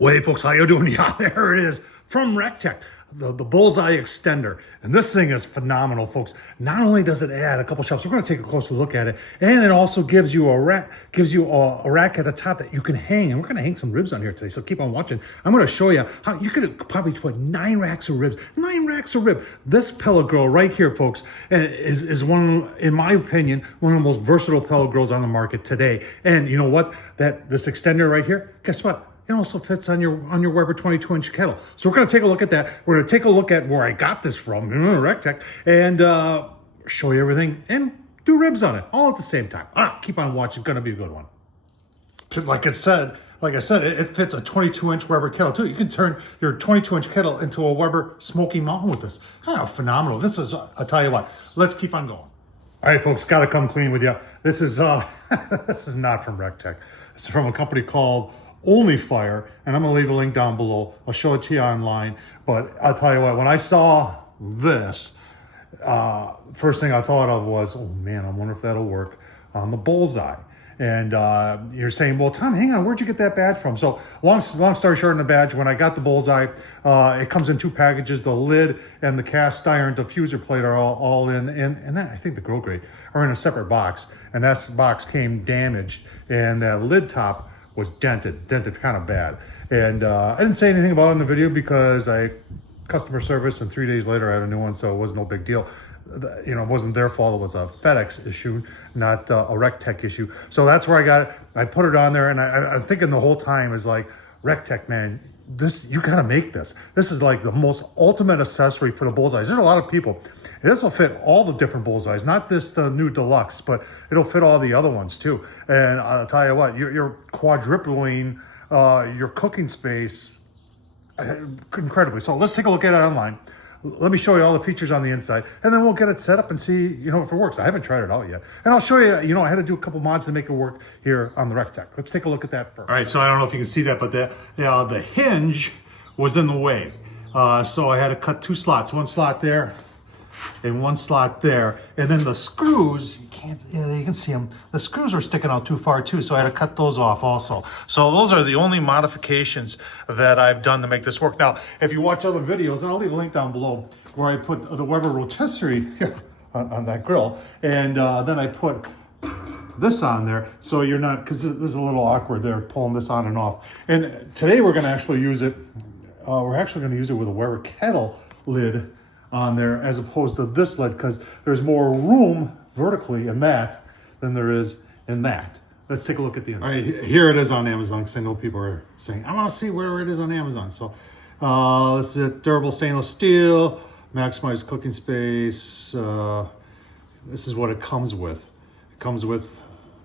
Well, hey folks, how you doing? Yeah, there it is from Recteq, the Bullseye extender. And this thing is phenomenal, folks. Not only does it add a couple shelves, we're going to take a closer look at it, and it also gives you a rack at the top that you can hang. And we're going to hang some ribs on here today, so keep on watching. I'm going to show you how you could probably put 9 racks of ribs. 9 racks of rib. This pellet grill right here, folks, is one, in my opinion, one of the most versatile pellet grills on the market today. And you know what? This extender right here, guess what? It also fits on your Weber 22-inch kettle. So we're going to take a look at that. We're going to take a look at where I got this from, Recteq, and show you everything and do ribs on it all at the same time. Keep on watching. It's going to be a good one. Like I said, it fits a 22-inch Weber kettle too. You can turn your 22-inch kettle into a Weber Smoky Mountain with this. Phenomenal. This is, I'll tell you what, let's keep on going. All right, folks, got to come clean with you. This is this is not from Recteq. It's from a company called Only Fire, and I'm gonna leave a link down below. I'll show it to you online, but I'll tell you what, when I saw this, first thing I thought of was, oh man, I wonder if that'll work on the Bullseye. And you're saying, well, Tom, hang on, where'd you get that badge from? So long story short, in the badge, when I got the Bullseye, it comes in 2 packages. The lid and the cast iron diffuser plate are all in, and I think the grill grate are in a separate box. And that box came damaged, and the lid top was dented kind of bad. And I didn't say anything about it in the video because customer service, and 3 days later I had a new one, so it was no big deal. It wasn't their fault. It was a FedEx issue, not a Recteq issue. So that's where I got it. I put it on there, and I'm thinking the whole time is like, Recteq, man, you gotta make this. This is like the most ultimate accessory for the Bullseyes. There's a lot of people. This will fit all the different Bullseyes, not this the new deluxe, but it'll fit all the other ones too. And I'll tell you what, you're quadrupling your cooking space incredibly. So let's take a look at it online. Let me show you all the features on the inside, and then we'll get it set up and see, if it works. I haven't tried it out yet. And I'll show you, I had to do a couple mods to make it work here on the Recteq. Let's take a look at that first. All right, so I don't know if you can see that, but the hinge was in the way. So I had to cut 2 slots, 1 slot there and 1 slot there. And then the screws, you can see them. The screws are sticking out too far too, so I had to cut those off also. So those are the only modifications that I've done to make this work. Now, if you watch other videos, and I'll leave a link down below where I put the Weber rotisserie on that grill, and then I put this on there, so you're not, because this is a little awkward there, pulling this on and off. And today we're going to actually use it, with a Weber kettle lid on there as opposed to this lid, because there's more room vertically in that than there is in that. Let's take a look at the inside. All right, here it is on Amazon, because I know people are saying, I want to see where it is on Amazon. So this is it, durable stainless steel, maximized cooking space. This is what it comes with. It comes with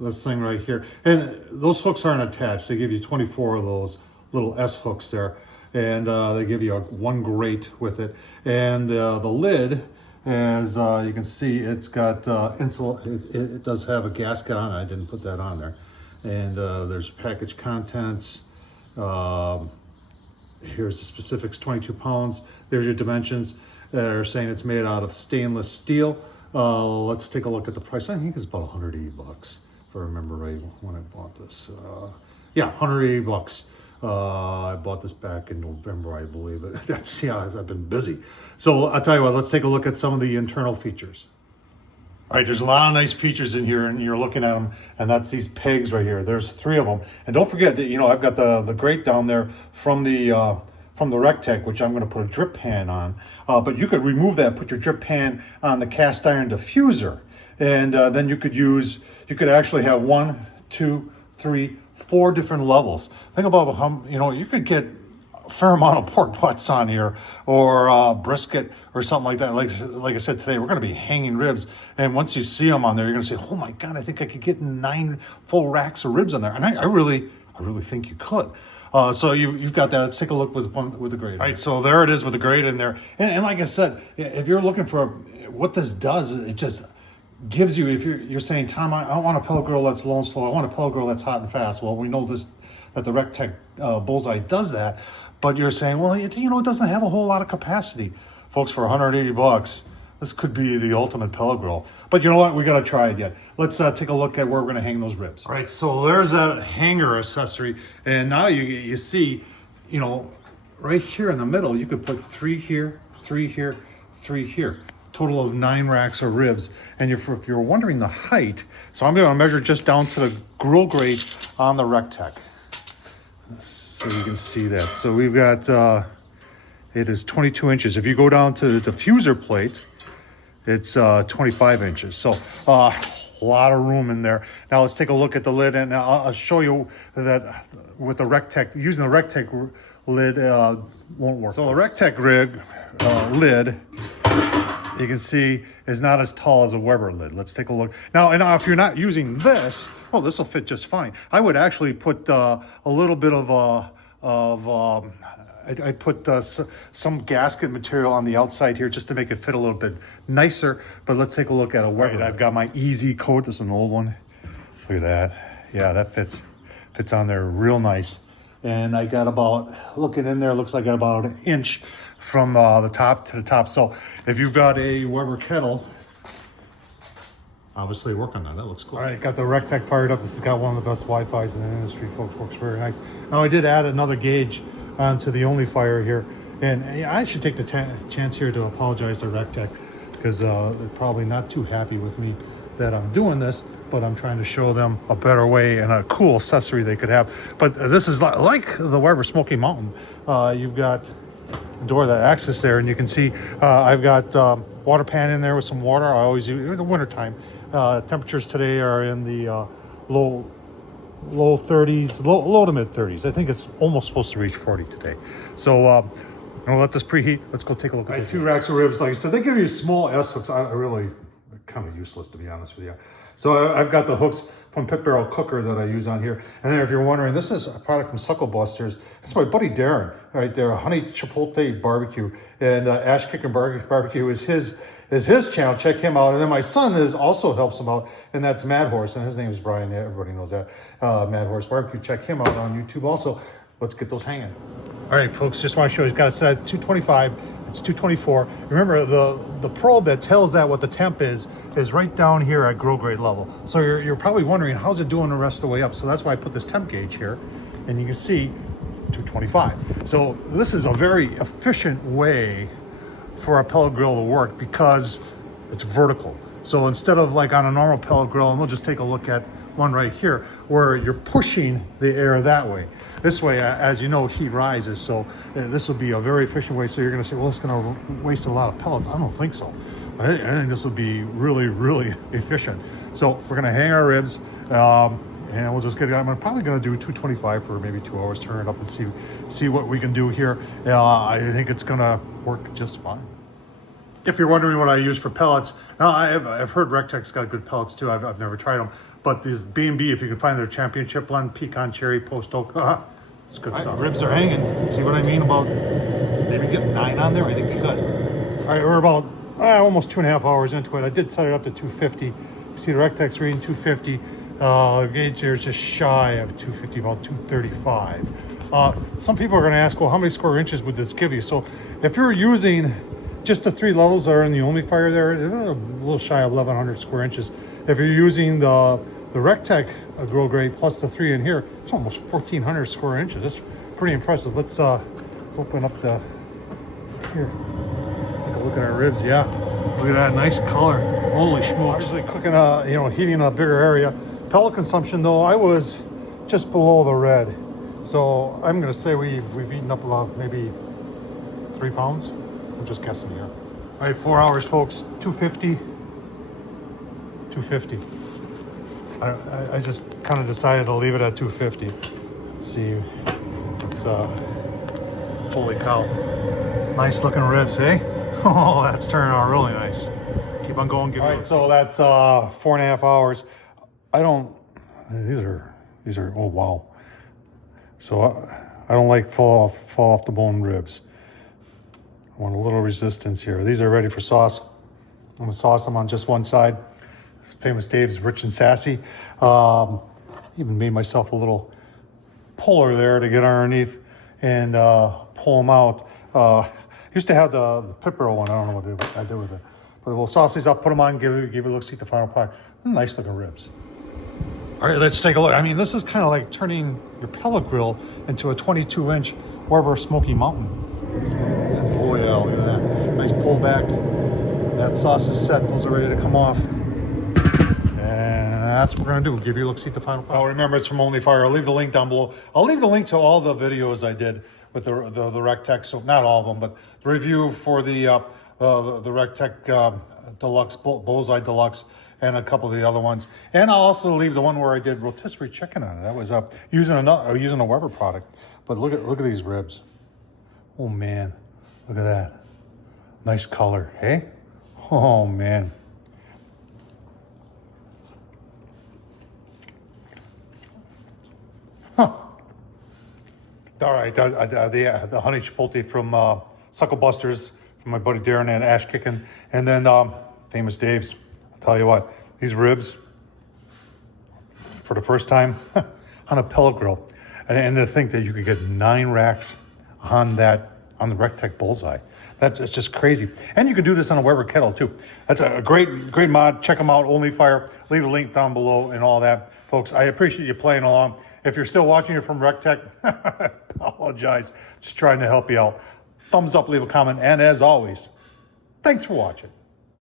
this thing right here. And those hooks aren't attached. They give you 24 of those little S hooks there. And they give you 1 grate with it. And the lid, as you can see, it's got it does have a gasket on it. I didn't put that on there. And there's package contents. Here's the specifics, 22 pounds. There's your dimensions. They're saying it's made out of stainless steel. Let's take a look at the price. I think it's about 180 bucks, if I remember right when I bought this. Yeah, 180 bucks. I bought this back in November, I believe. That's, I've been busy. So I'll tell you what, let's take a look at some of the internal features. All right, there's a lot of nice features in here, and you're looking at them, and that's these pegs right here. There's 3 of them. And don't forget that, I've got the grate down there from the Recteq, which I'm going to put a drip pan on. But you could remove that, put your drip pan on the cast iron diffuser. And then you could actually have 1, 2, 3, 4 different levels. Think about how, you could get a fair amount of pork butts on here, or brisket or something like that. Like I said, today we're going to be hanging ribs, and once you see them on there, you're going to say, oh my God, I think I could get 9 full racks of ribs on there. And I really think you could. So you've got that. Let's take a look with the grate. All right, so there it is with the grate in there. And like I said, if you're looking for what this does, it just gives you, if you're saying, Tom, I don't want a pellet grill that's low and slow. I want a pellet grill that's hot and fast. Well, we know that the Recteq Bullseye does that, but you're saying, well, it doesn't have a whole lot of capacity. Folks, for 180 bucks, this could be the ultimate pellet grill. But you know what? We got to try it yet. Let's take a look at where we're going to hang those ribs. All right, so there's that hanger accessory, and now you see you know, right here in the middle, you could put 3 here, 3 here, 3 here. Total of 9 racks of ribs. And if you're wondering the height, so I'm going to measure just down to the grill grate on the Recteq, so you can see that. So we've got, it is 22 inches. If you go down to the diffuser plate, it's 25 inches. So a lot of room in there. Now let's take a look at the lid, and I'll show you that with the Recteq, using the Recteq lid won't work. So the Recteq lid, you can see, is not as tall as a Weber lid. Let's take a look. Now, and if you're not using this, well, this will fit just fine. I would actually put a little bit I'd put some gasket material on the outside here just to make it fit a little bit nicer. But let's take a look at a Weber. Right, I've got my Easy Coat. This is an old one. Look at that. Yeah, that fits on there real nice. And I got about, looking in there, looks like I got about an inch from the top to the top. So if you've got a Weber kettle, obviously work on that. That looks cool. All right, got the Recteq fired up. This has got one of the best Wi-Fi's in the industry, folks. Works very nice. Now I did add another gauge onto the only fire here, and I should take the chance here to apologize to Recteq, because they're probably not too happy with me that I'm doing this, but I'm trying to show them a better way and a cool accessory they could have. But this is like the Weber Smoky Mountain. You've got the door, that access there, and you can see I've got water pan in there with some water. I always use in the wintertime. Temperatures today are in the low 30s, low to mid 30s. I think it's almost supposed to reach 40 today. So I'm gonna let this preheat. Let's go take a look at it. 2 racks of ribs. Like I said, they give you small S hooks. I really, kind of useless, to be honest with you. So I've got the hooks from Pit Barrel Cooker that I use on here. And then if you're wondering, this is a product from Suckle Busters. That's my buddy Darren right there, Honey Chipotle Barbecue. And Ash Kickin' Barbecue is his channel. Check him out. And then my son also helps him out, and that's Mad Horse, and his name is Brian. Everybody knows that. Mad Horse Barbecue. Check him out on YouTube also. Let's get those hanging. All right, folks, just want to show you, he's got it set at 225. It's 224. Remember, the probe that tells that what the temp is right down here at grill grade level. So you're probably wondering, how's it doing the rest of the way up? So that's why I put this temp gauge here, and you can see 225. So this is a very efficient way for a pellet grill to work because it's vertical. So instead of like on a normal pellet grill, and we'll just take a look at one right here, where you're pushing the air that way. This way, as you know, heat rises, so this will be a very efficient way. So you're gonna say, well, it's gonna waste a lot of pellets. I don't think so. I think this will be really, really efficient. So we're gonna hang our ribs, and we'll just get it. I'm probably gonna do 225 for maybe 2 hours, turn it up and see what we can do here. I think it's gonna work just fine. If you're wondering what I use for pellets, now I've heard Recteq's got good pellets too. I've never tried them, but these B&B, if you can find their championship blend, pecan, cherry, post oak, it's good stuff. Ribs are hanging. See what I mean about maybe getting 9 on there? I think you could. All right, we're about almost 2.5 hours into it. I did set it up to 250. You see the Recteq's reading 250. Gauge here is just shy of 250, about 235. Some people are going to ask, well, how many square inches would this give you? So if you're using just the 3 levels that are in the only fire there, they're a little shy of 1,100 square inches. If you're using the Recteq grill grade plus the 3 in here, it's almost 1,400 square inches. That's pretty impressive. Let's open up the here. Take a look at our ribs. Yeah, look at that nice color. Holy smokes! Actually cooking heating a bigger area. Pellet consumption though, I was just below the red, so I'm gonna say we've eaten up about maybe 3 pounds. I'm just guessing here. All right, 4 hours, folks. 250. 250. I just kind of decided to leave it at 250. Let's see. It's holy cow. Nice looking ribs, eh? Oh, that's turning out really nice. Keep on going. All right, so that's 4.5 hours. These are oh wow. So I don't like fall off the bone ribs. I want a little resistance here. These are ready for sauce. I'm gonna sauce them on just one side. It's Famous Dave's Rich and Sassy. Even made myself a little puller there to get underneath and pull them out. Used to have the Pit Barrel one. I don't know what I did with it. But we'll sauce these up, put them on, give it a look, see the final product. Nice looking ribs. All right, let's take a look. I mean, this is kind of like turning your pellet grill into a 22-inch Weber Smoky Mountain. Oh yeah, look at that. Nice pullback. That sauce is set. Those are ready to come off. And that's what we're gonna do. Give you a look, see the final product. Oh, remember it's from Only Fire. I'll leave the link down below. I'll leave the link to all the videos I did with the Recteq. So not all of them, but the review for the Recteq Deluxe Bullseye Deluxe and a couple of the other ones. And I'll also leave the one where I did rotisserie chicken on it. That was using a Weber product. But look at these ribs. Oh man, look at that. Nice color, hey? Oh man. Huh. All right, the honey chipotle from Suckle Busters from my buddy Darren and Ash Kickin', and then Famous Dave's. I'll tell you what, these ribs for the first time on a pellet grill, and to think that you could get 9 racks on the Recteq Bullseye. It's just crazy. And you can do this on a Weber kettle too. That's a great mod. Check them out, Only Fire. Leave a link down below and all that. Folks, I appreciate you playing along. If you're still watching it from Recteq, I apologize. Just trying to help you out. Thumbs up, leave a comment, and as always, thanks for watching.